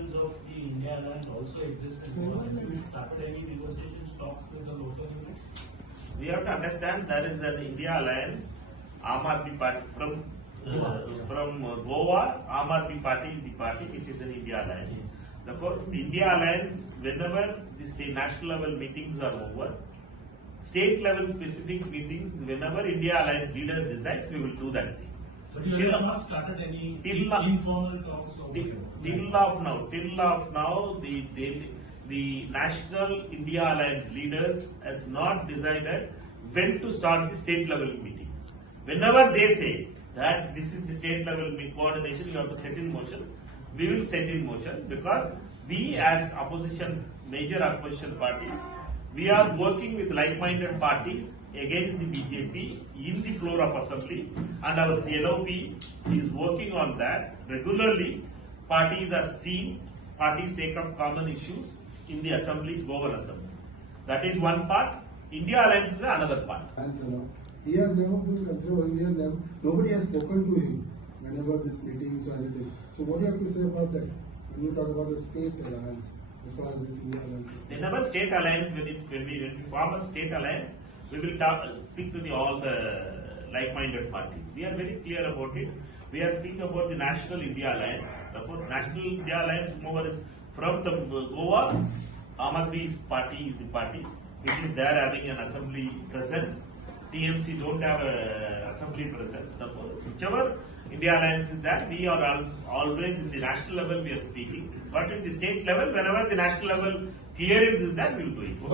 levels of the India Alliance also exist in Goa? Have you started any negotiation talks with the local units? We have to understand there is an India Alliance, I.N.D.I.A party from Goa. I.N.D.I.A party is the party which is an India Alliance. Therefore, the India Alliance, whenever the state national level meetings are over, state level specific meetings, whenever India Alliance leaders decides, we will do that thing. But you have not started any informal talks? Till of now, the National India Alliance leaders has not decided when to start the state level meetings. Whenever they say that this is the state level coordination, you have to set in motion, we will set in motion, because we as major opposition party, we are working with like-minded parties against the BJP in the floor of assembly, and our CLOP is working on that regularly. Parties are seen, parties take up common issues in the assembly, Goan assembly. That is one part. India Alliance is another part. He has never been considered, nobody has spoken to him whenever this meetings or anything. So what do you have to say about that when you talk about the state alliance as far as this India Alliance? Whenever state alliance, when we form a state alliance, we will speak to all the like-minded parties. We are very clear about it. We are speaking about the National India Alliance. Therefore, National India Alliance, whoever is from the Goa, I.N.D.I.A party is the party which is there having an assembly presence. TMC don't have a assembly presence. Therefore, whichever India Alliance is there, we are always in the national level we are speaking. But at the state level, whenever the national level clearance is there, we will do it. Okay?